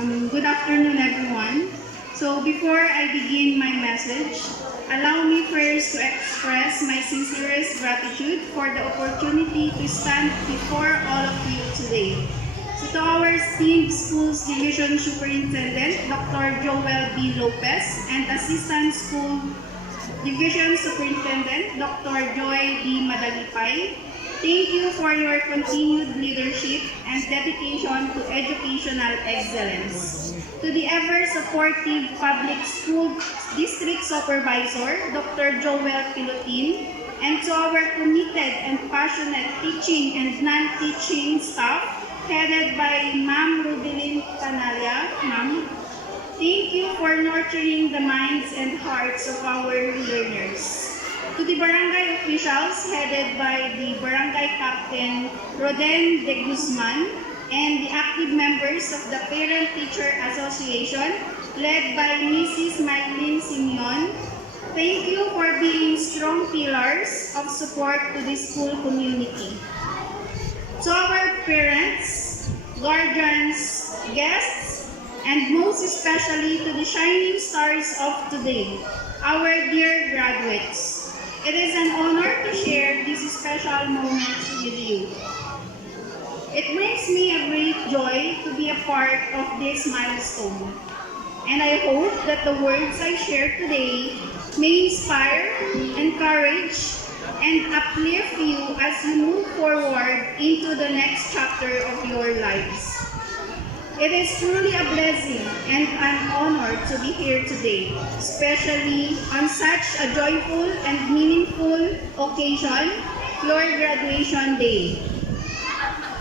Good afternoon, everyone. So before I begin my message, allow me first to express my sincerest gratitude for the opportunity to stand before all of you today. So to our esteemed Schools Division Superintendent, Dr. Joel B. Lopez, and Assistant School Division Superintendent, Dr. Joy D. Madalipay, thank you for your continued leadership and dedication to educational excellence. To the ever-supportive Public School District Supervisor, Dr. Joel Pilotin, and to our committed and passionate teaching and non-teaching staff, headed by Ma'am Rubilin Canalia, Ma'am, thank you for nurturing the minds and hearts of our learners. To the barangay officials headed by the Barangay Captain Roden de Guzman and the active members of the Parent-Teacher Association led by Mrs. Mylene Simeon, thank you for being strong pillars of support to the school community. To our parents, guardians, guests, and most especially to the shining stars of today, our dear graduates. It is an honor to share these special moments with you. It brings me a great joy to be a part of this milestone. And I hope that the words I share today may inspire, encourage, and uplift you as you move forward into the next chapter of your lives. It is truly a blessing and an honor to be here today, especially on such a joyful and meaningful occasion, your graduation day.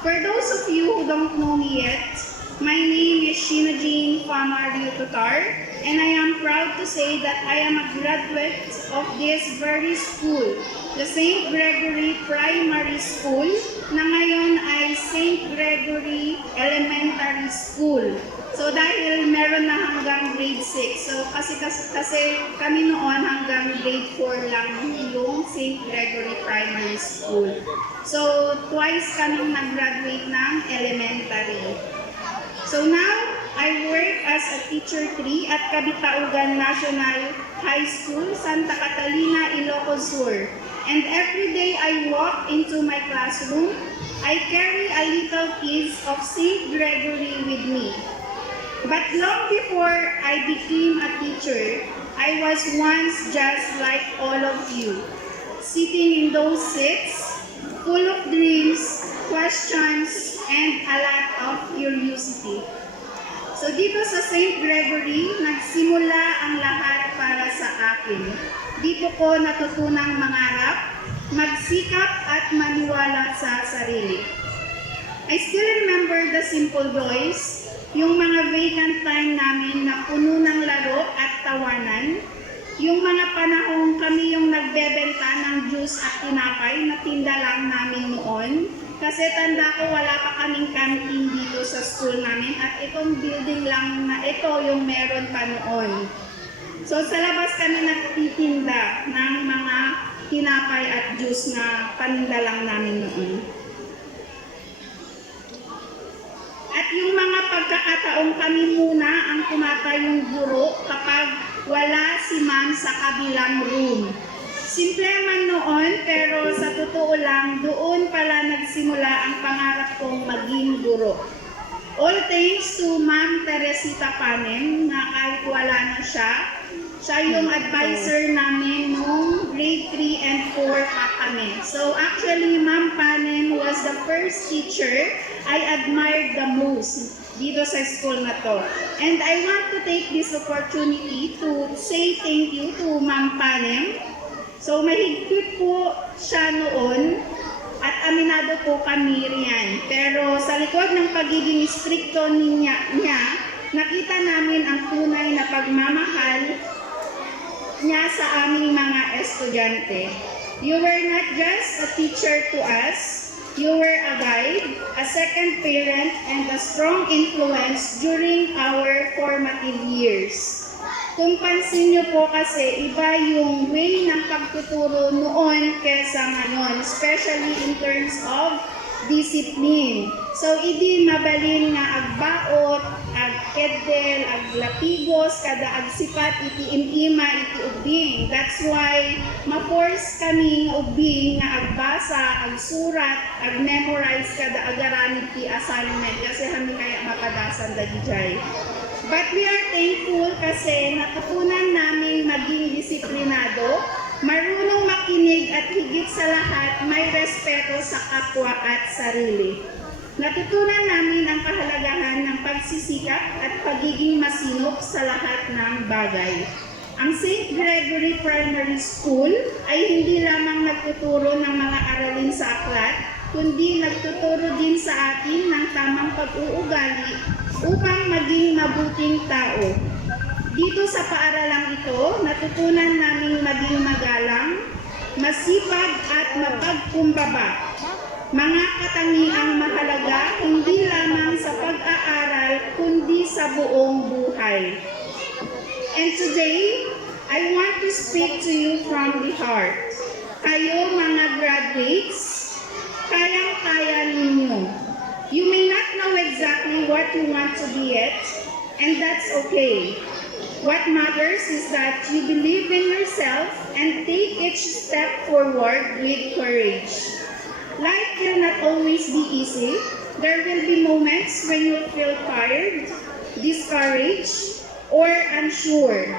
For those of you who don't know me yet, my name is Sheena Jean Famario Tutar, and I am proud to say that I am a graduate of this very school, the St. Gregory Primary School, na ngayon ay St. Gregory Elementary School. So dahil meron na hanggang grade 6, so kasi kami noon hanggang grade 4 lang yung St. Gregory Primary School. So twice kaming nag-graduate ng elementary. So now, I work as a Teacher 3 at Kabitaugan National High School, Santa Catalina, Ilocos Sur. And every day I walk into my classroom, I carry a little piece of St. Gregory with me. But long before I became a teacher, I was once just like all of you, sitting in those seats, full of dreams, questions, and a lot of curiosity. So dito sa St. Gregory, nagsimula ang lahat para sa akin. Dito ko natutunang mangarap, magsikap at maniwala sa sarili. I still remember the simple joys, yung mga vacant time namin na puno ng laro at tawanan, yung mga panahong kami yung nagbebenta ng juice at tinapay na tinda lang namin noon. Kasi tanda ko wala pa kaming canteen dito sa school namin at itong building lang na ito yung meron pa noon. So sa labas kami nagtitinda ng mga tinapay at juice na paninda lang namin noon. At yung mga pagkakataong kami muna ang tumatayong guro kapag wala si ma'am sa kabilang room. Simple man noon, pero sa totoo lang, doon pala nagsimula ang pangarap kong maging guro. All thanks to Ma'am Teresita Panem, na kahit wala na siya yung advisor namin nung grade 3 and 4 pa kami. So actually, Ma'am Panem was the first teacher I admired the most dito sa school na to. And I want to take this opportunity to say thank you to Ma'am Panem. So mahigpit po siya noon at aminado po kami riyan. Pero sa likod ng pagiging stricto niya, nakita namin ang tunay na pagmamahal niya sa aming mga estudyante. You were not just a teacher to us, you were a guide, a second parent, and a strong influence during our formative years. Kung pansin niyo po kasi, iba yung way ng pagtuturo noon kesa ngayon, especially in terms of discipline. So, idi mabalin nga agba baot, ag keddel, ag lapigos, kada ag sipat iti imima iti ubing. That's why ma-force kami nga ubing nga agbasa, ag surat, ag memorize kada agaran iti assignment kasi kami kaya makadasan dagijay. But we are thankful kasi natutunan namin maging disiplinado, marunong makinig at higit sa lahat may respeto sa kapwa at sarili. Natutunan namin ang kahalagahan ng pagsisikap at pagiging masinop sa lahat ng bagay. Ang St. Gregory Primary School ay hindi lamang nagtuturo ng mga aralin sa aklat, kundi nagtuturo din sa atin ng tamang pag-uugali upang maging mabuting tao. Dito sa paaralang ito, natutunan naming maging magalang, masipag at mapagkumbaba. Mga katangiang mahalaga hindi lamang sa pag-aaral kundi sa buong buhay. And today, I want to speak to you from the heart. Kayo mga graduates, kayang-kaya ninyo. You may not know exactly what you want to be yet, and that's okay. What matters is that you believe in yourself and take each step forward with courage. Life will not always be easy. There will be moments when you feel tired, discouraged, or unsure.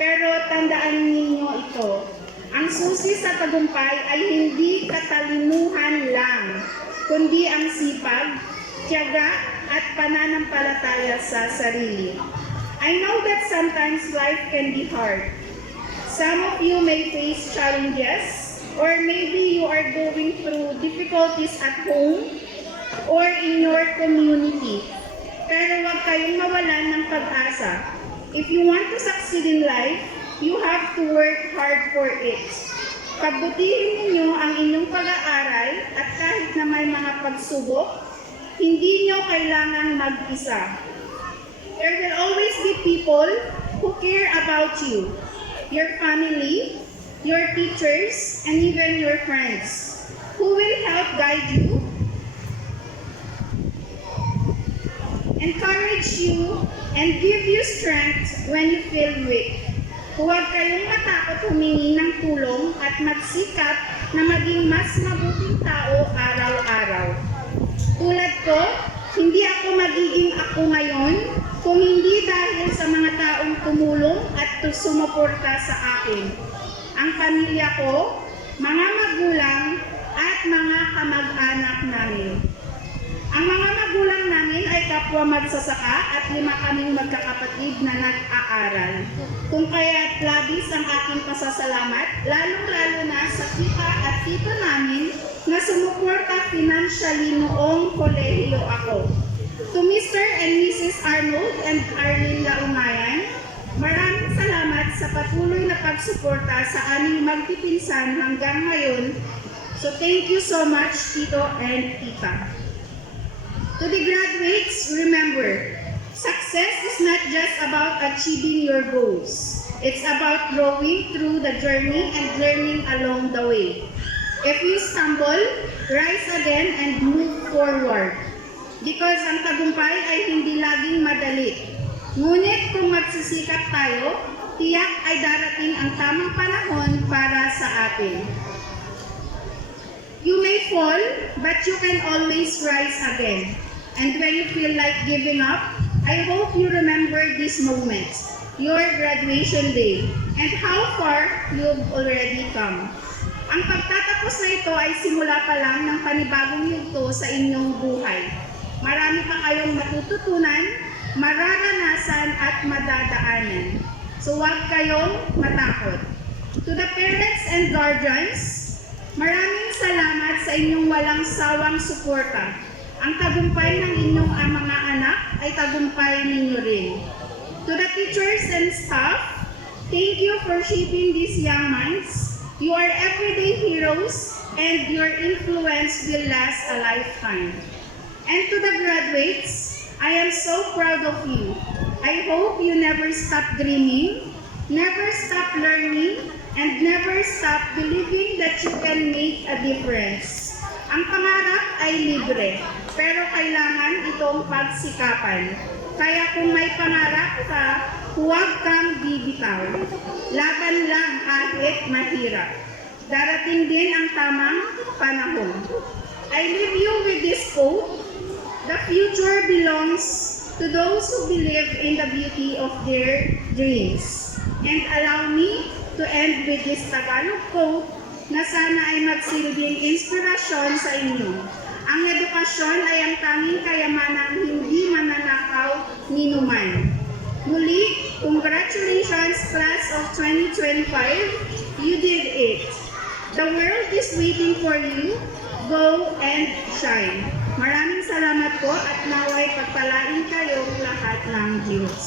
Pero tandaan ninyo ito, ang susi sa tagumpay ay hindi katalinuhan lang, kundi ang sipag, tiyaga, at pananampalataya sa sarili. I know that sometimes life can be hard. Some of you may face challenges, or maybe you are going through difficulties at home or in your community. Pero huwag kayong mawalan ng pag-asa. If you want to succeed in life, you have to work hard for it. Pagbutihin ninyo ang inyong pag-aaral at kahit na may mga pagsubok, hindi nyo kailangang mag-isa. There will always be people who care about you, your family, your teachers, and even your friends, who will help guide you, encourage you, and give you strength when you feel weak. Huwag kayong matakot humingi ng tulong at magsikap na maging mas mabuting tao araw-araw. Tulad ko, hindi ako magiging ako ngayon kung hindi dahil sa mga taong tumulong at sumuporta sa akin. Ang pamilya ko, mga magulang, at mga kamag-anak namin. Ang mga magulang namin ay kapwa magsasaka at 5 kaming magkakapatid na nag-aaral. Kung kaya't labis ang aking pasasalamat, lalong-lalo na sa tita at tito namin na sumuporta financially noong kolehiyo ako. To Mr. and Mrs. Arnold and Arlene Laungayan, maraming salamat sa patuloy na pagsuporta sa aming magpipinsan hanggang ngayon. So thank you so much, Tito and Tita. To the graduates, remember, success is not just about achieving your goals. It's about growing through the journey and learning along the way. If you stumble, rise again and move forward. Because ang tagumpay ay hindi laging madali. Ngunit kung magsisikap tayo, tiyak ay darating ang tamang panahon para sa atin. You may fall, but you can always rise again. And when you feel like giving up, I hope you remember this moment, your graduation day, and how far you've already come. Ang pagtatapos na ito ay simula pa lang ng panibagong yugto sa inyong buhay. Marami pa kayong matututunan, mararanasan at madadaanan. So huwag kayong matakot. To the parents and guardians, maraming salamat sa inyong walang sawang suporta. Ang tagumpay ng inyong mga anak ay tagumpay ninyo rin. To the teachers and staff, thank you for shaping these young minds. You are everyday heroes and your influence will last a lifetime. And to the graduates, I am so proud of you. I hope you never stop dreaming, never stop learning, and never stop believing that you can make a difference. Ang pangarap ay libre. pero kailangan itong pagsikapan. Kaya kung may pangarap ka, huwag kang bibitaw. Laban lang kahit mahirap. Darating din ang tamang panahon. I leave you with this quote: the future belongs to those who believe in the beauty of their dreams. And allow me to end with this Tagalog quote na sana ay magsilbing inspirasyon sa inyo. Ang edukasyon ay ang tanging kayamanang hindi mananakaw ni numan. Muli, congratulations class of 2025, you did it. The world is waiting for you. Go and shine. Maraming salamat po at naway pagpalain kayong lahat ng Diyos.